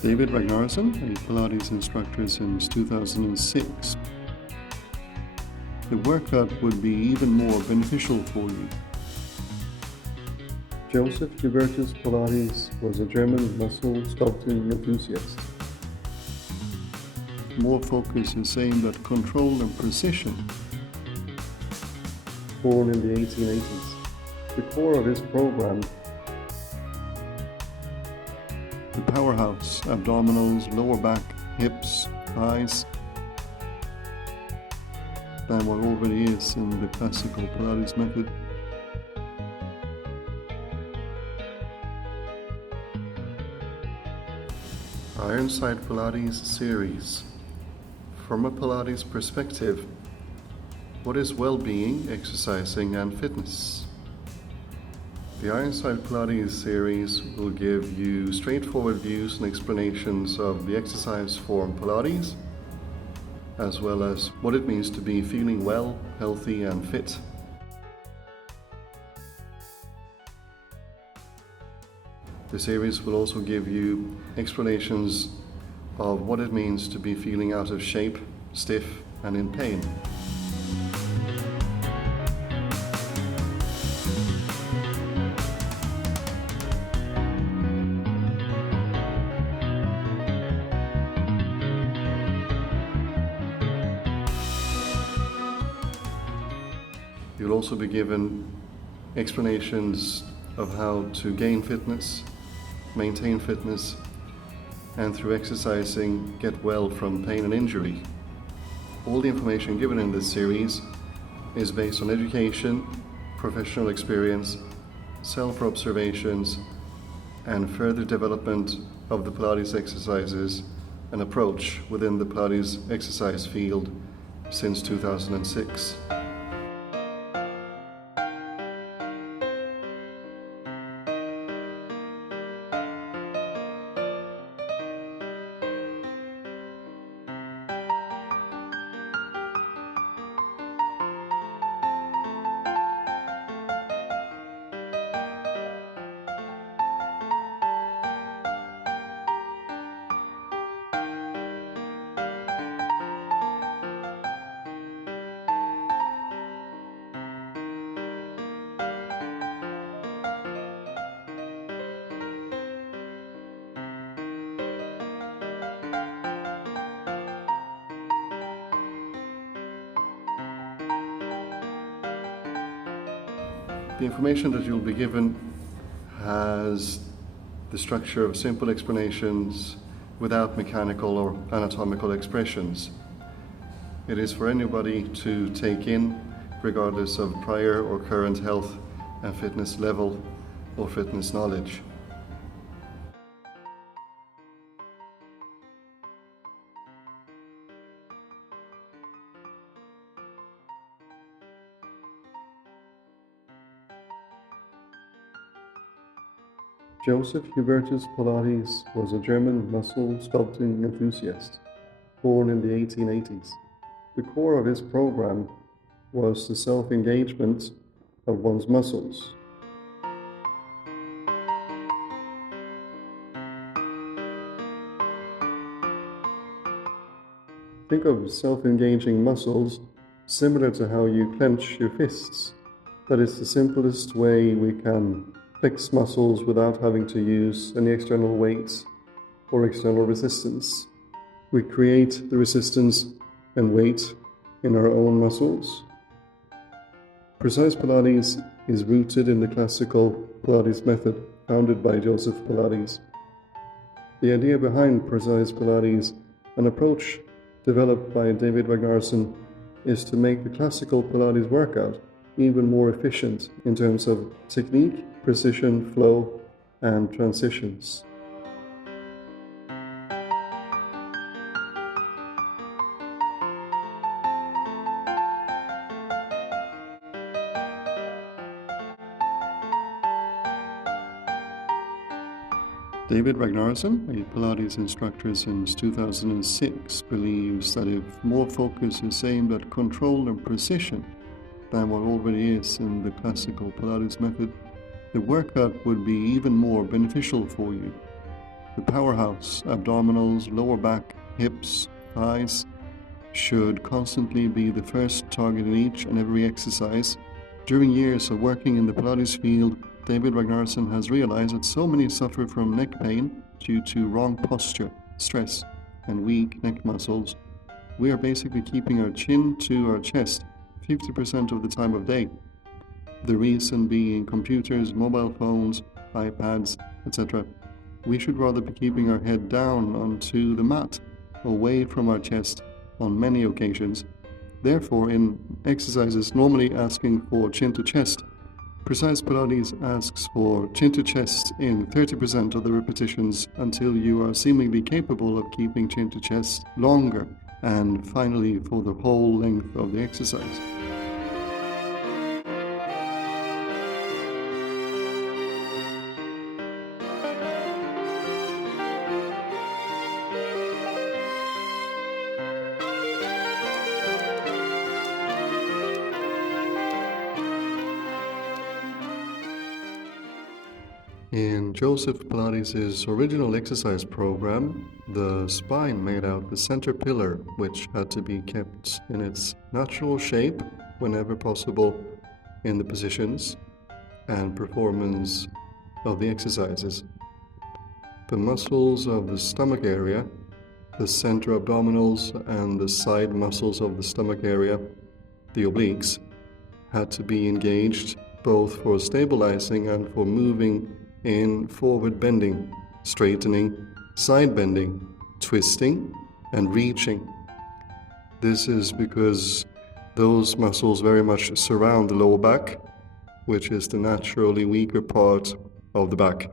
David Ragnarsson, a Pilates instructor since 2006. The workout would be even more beneficial for you. Josef Pilates was a German muscle sculpting enthusiast. More focus is aimed at control and precision. Born in the 1880s, the core of his program, the powerhouse, abdominals, lower back, hips, thighs, than what already is in the classical Pilates method. Ironside Pilates series. From a Pilates perspective, what is well-being, exercising and fitness? The Ironside Pilates series will give you straightforward views and explanations of the exercise form Pilates, as well as what it means to be feeling well, healthy and fit. The series will also give you explanations of what it means to be feeling out of shape, stiff and in pain. You'll also be given explanations of how to gain fitness, maintain fitness, and through exercising get well from pain and injury. All the information given in this series is based on education, professional experience, self-observations, and further development of the Pilates exercises and approach within the Pilates exercise field since 2006. The information that you'll be given has the structure of simple explanations without mechanical or anatomical expressions. It is for anybody to take in, regardless of prior or current health and fitness level or fitness knowledge. Josef Pilates was a German muscle sculpting enthusiast, born in the 1880s. The core of his program was the self-engagement of one's muscles. Think of self-engaging muscles similar to how you clench your fists. That is the simplest way we can flex muscles without having to use any external weights or external resistance. We create the resistance and weight in our own muscles. Precise Pilates is rooted in the classical Pilates method founded by Josef Pilates. The idea behind Precise Pilates, an approach developed by David Ragnarsson, is to make the classical Pilates workout even more efficient in terms of technique, precision, flow, and transitions. David Ragnarsson, a Pilates instructor since 2006, believes that if more focus is aimed at control and precision than what already is in the classical Pilates method, the workout would be even more beneficial for you. The powerhouse, abdominals, lower back, hips, thighs, should constantly be the first target in each and every exercise. During years of working in the Pilates field, David Ragnarsson has realized that so many suffer from neck pain due to wrong posture, stress, and weak neck muscles. We are basically keeping our chin to our chest 50% of the time of day. The reason being computers, mobile phones, iPads, etc. We should rather be keeping our head down onto the mat, away from our chest on many occasions. Therefore, in exercises normally asking for chin to chest, Precise Pilates asks for chin to chest in 30% of the repetitions until you are seemingly capable of keeping chin to chest longer, and finally for the whole length of the exercise. In Josef Pilates' original exercise program, the spine made out the center pillar, which had to be kept in its natural shape whenever possible in the positions and performance of the exercises. The muscles of the stomach area, the center abdominals, and the side muscles of the stomach area, the obliques, had to be engaged both for stabilizing and for moving in forward bending, straightening, side bending, twisting, and reaching. This is because those muscles very much surround the lower back, which is the naturally weaker part of the back.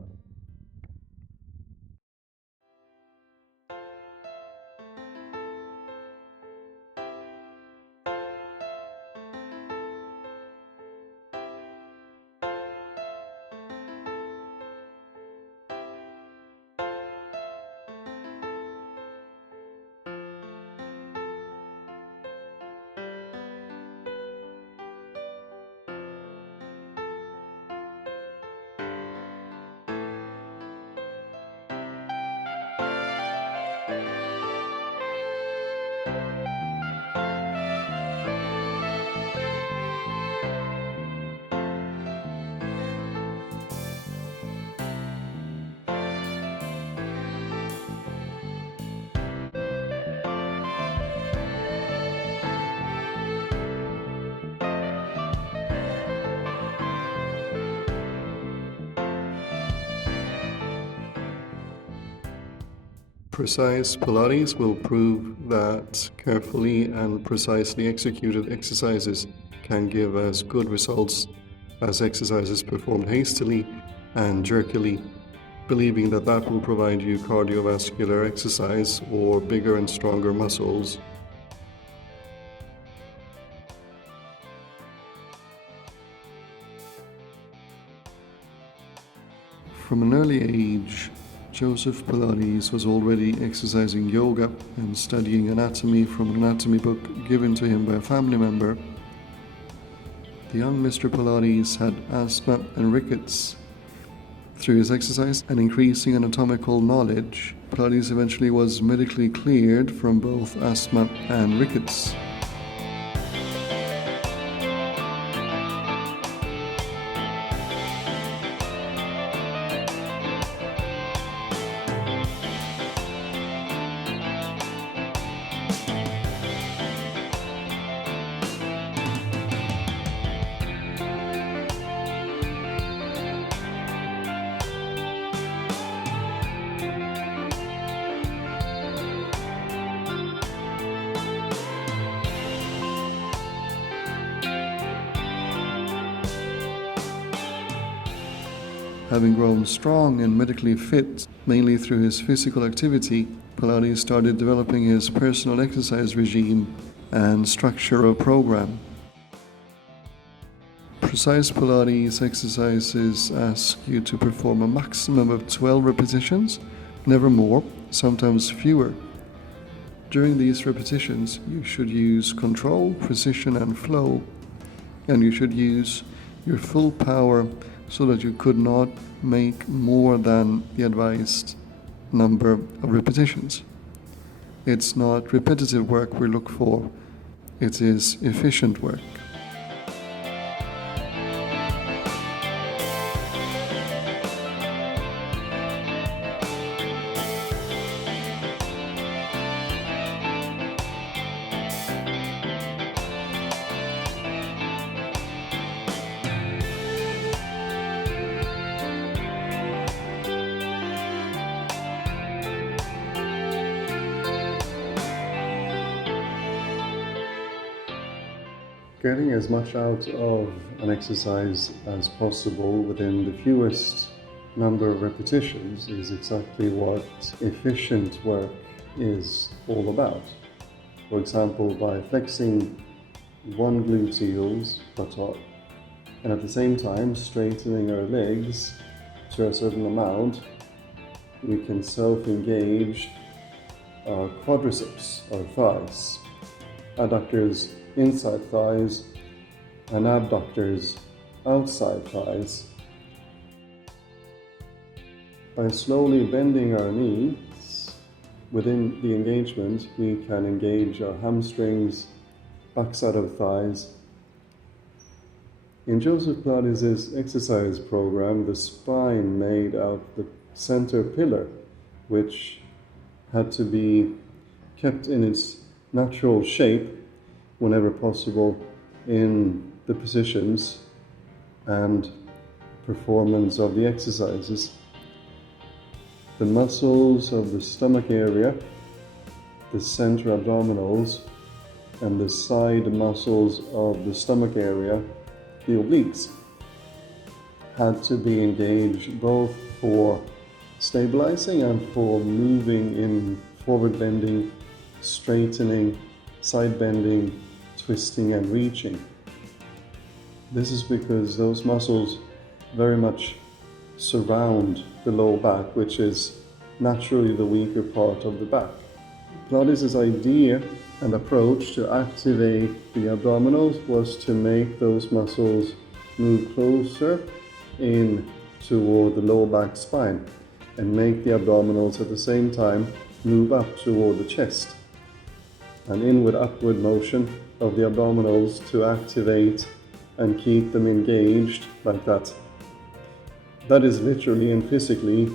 Precise Pilates will prove that carefully and precisely executed exercises can give as good results as exercises performed hastily and jerkily, believing that that will provide you cardiovascular exercise or bigger and stronger muscles. From an early age, Josef Pilates was already exercising yoga and studying anatomy from an anatomy book given to him by a family member. The young Mr. Pilates had asthma and rickets. Through his exercise and increasing anatomical knowledge, Pilates eventually was medically cleared from both asthma and rickets. Having grown strong and medically fit, mainly through his physical activity, Pilates started developing his personal exercise regime and structure of program. Precise Pilates exercises ask you to perform a maximum of 12 repetitions, never more, sometimes fewer. During these repetitions, you should use control, precision, and flow, and you should use your full power so that you could not make more than the advised number of repetitions. It's not repetitive work we look for, it is efficient work. Getting as much out of an exercise as possible within the fewest number of repetitions is exactly what efficient work is all about. For example, by flexing one gluteus buttock and at the same time straightening our legs to a certain amount, we can self-engage our quadriceps, our thighs, adductors inside thighs, and abductors outside thighs. By slowly bending our knees within the engagement, we can engage our hamstrings, backside of thighs. In Josef Pilates' exercise program, the spine made out the center pillar, which had to be kept in its natural shape whenever possible in the positions and performance of the exercises. The muscles of the stomach area, the center abdominals, and the side muscles of the stomach area, the obliques, had to be engaged both for stabilizing and for moving in forward bending, straightening, side bending, twisting and reaching. This is because those muscles very much surround the low back, which is naturally the weaker part of the back. Pilates' idea and approach to activate the abdominals was to make those muscles move closer in toward the low back spine and make the abdominals at the same time move up toward the chest. An inward-upward motion of the abdominals to activate and keep them engaged like that. That is literally and physically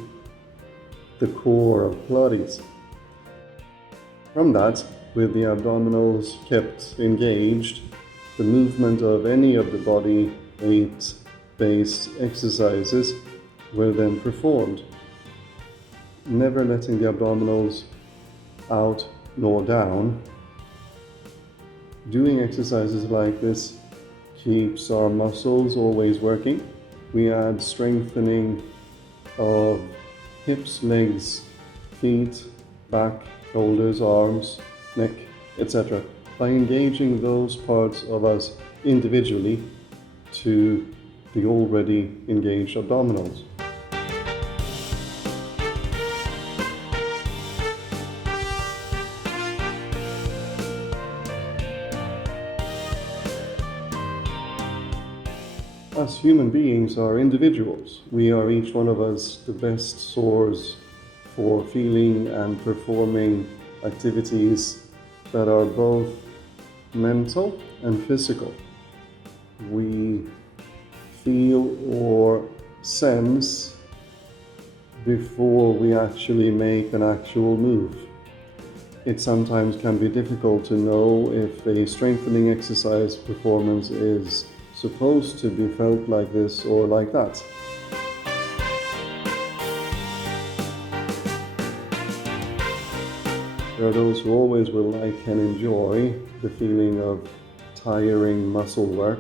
the core of Pilates. From that, with the abdominals kept engaged, the movement of any of the body weight-based exercises were then performed, never letting the abdominals out nor down. Doing exercises like this keeps our muscles always working. We add strengthening of hips, legs, feet, back, shoulders, arms, neck, etc. by engaging those parts of us individually to the already engaged abdominals. Us human beings are individuals. We are each one of us the best source for feeling and performing activities that are both mental and physical. We feel or sense before we actually make an actual move. It sometimes can be difficult to know if a strengthening exercise performance is supposed to be felt like this or like that. There are those who always will like and enjoy the feeling of tiring muscle work.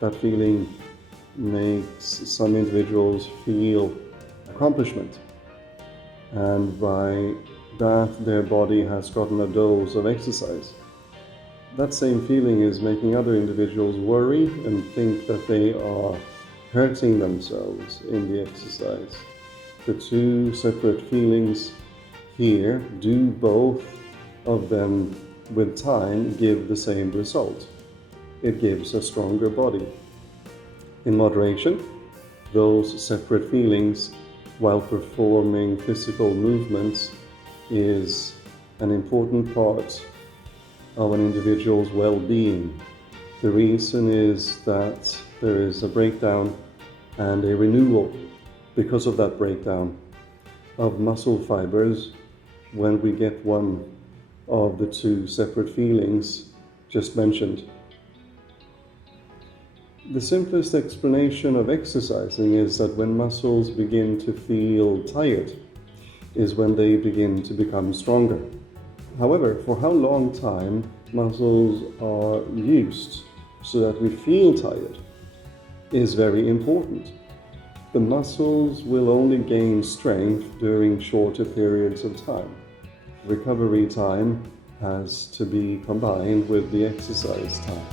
That feeling makes some individuals feel accomplishment, and by that their body has gotten a dose of exercise. That same feeling is making other individuals worry and think that they are hurting themselves in the exercise. The two separate feelings here do both of them with time give the same result. It gives a stronger body. In moderation, those separate feelings while performing physical movements is an important part of an individual's well-being. The reason is that there is a breakdown and a renewal because of that breakdown of muscle fibers when we get one of the two separate feelings just mentioned. The simplest explanation of exercising is that when muscles begin to feel tired is when they begin to become stronger. However, for how long time muscles are used so that we feel tired is very important. The muscles will only gain strength during shorter periods of time. Recovery time has to be combined with the exercise time.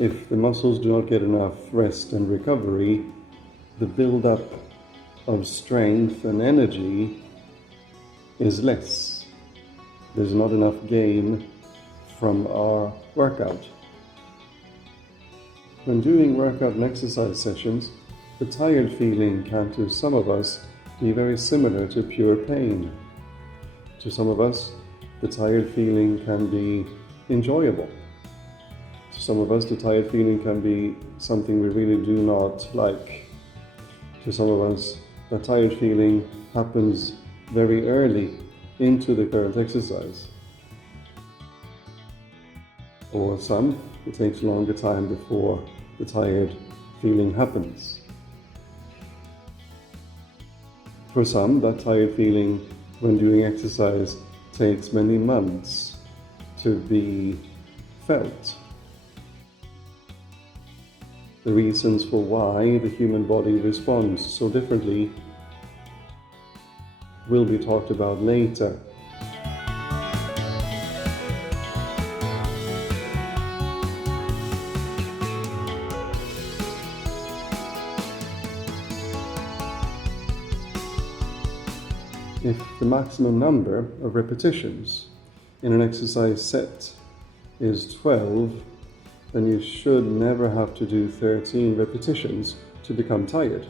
If the muscles do not get enough rest and recovery, the build-up of strength and energy is less. There's not enough gain from our workout. When doing workout and exercise sessions, the tired feeling can to some of us be very similar to pure pain. To some of us, the tired feeling can be enjoyable. To some of us, the tired feeling can be something we really do not like. To some of us, the tired feeling happens very early into the current exercise. For some, it takes a longer time before the tired feeling happens. For some, that tired feeling when doing exercise takes many months to be felt. The reasons for why the human body responds so differently will be talked about later. If the maximum number of repetitions in an exercise set is 12, then you should never have to do 13 repetitions to become tired.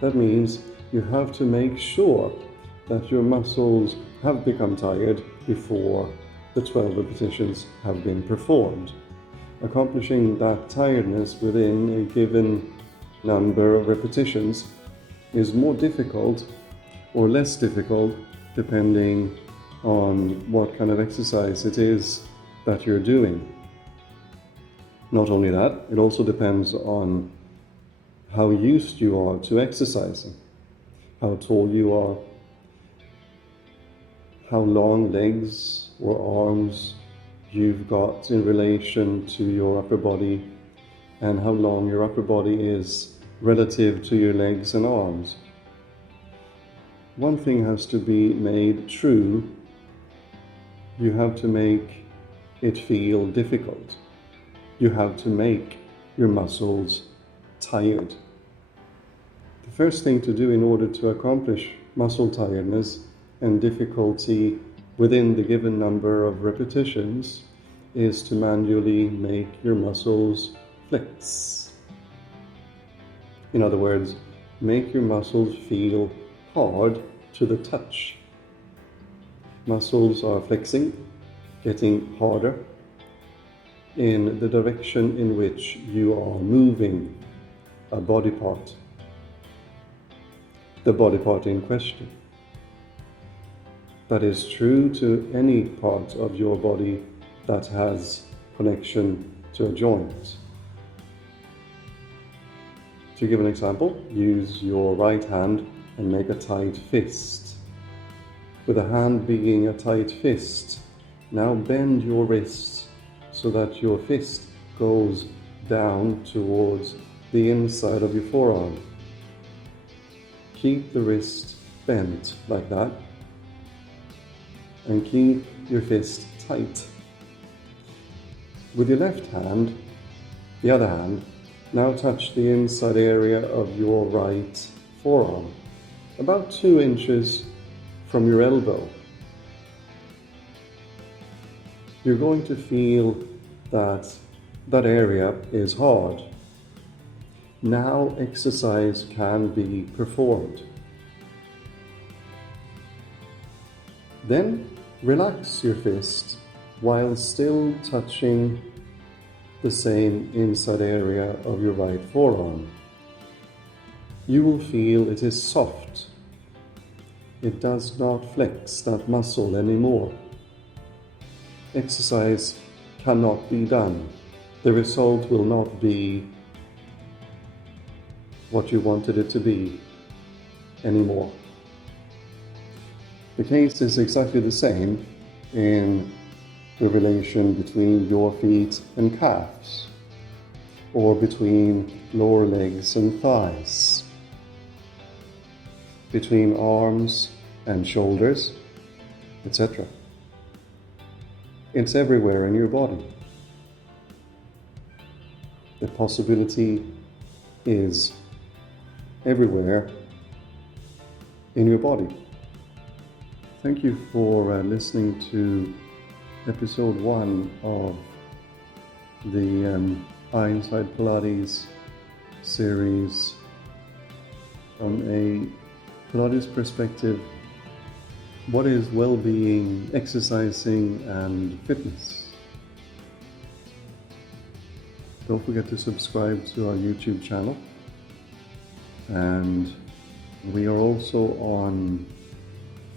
That means you have to make sure that your muscles have become tired before the 12 repetitions have been performed. Accomplishing that tiredness within a given number of repetitions is more difficult or less difficult depending on what kind of exercise it is that you're doing. Not only that, it also depends on how used you are to exercising, how tall you are, how long legs or arms you've got in relation to your upper body, and how long your upper body is relative to your legs and arms. One thing has to be made true. You have to make it feel difficult. You have to make your muscles tired. The first thing to do in order to accomplish muscle tiredness and difficulty within the given number of repetitions is to manually make your muscles flex. In other words, make your muscles feel hard to the touch. Muscles are flexing, getting harder in the direction in which you are moving a body part, the body part in question. That is true to any part of your body that has connection to a joint. To give an example, use your right hand and make a tight fist. With a hand being a tight fist, now bend your wrist so that your fist goes down towards the inside of your forearm. Keep the wrist bent like that and keep your fist tight. With your left hand, the other hand, now touch the inside area of your right forearm, about 2 inches from your elbow. You're going to feel that that area is hard. Now exercise can be performed. Then relax your fist while still touching the same inside area of your right forearm. You will feel it is soft. It does not flex that muscle anymore. Exercise cannot be done. The result will not be what you wanted it to be anymore. The case is exactly the same in the relation between your feet and calves, or between lower legs and thighs, between arms and shoulders, etc. It's everywhere in your body. The possibility is everywhere in your body. Thank you for listening to episode 1 of the Ironside Pilates series from A Pilates Perspective. What is well-being, exercising, and fitness? Don't forget to subscribe to our YouTube channel. And we are also on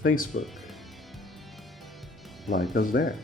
Facebook. Like us there.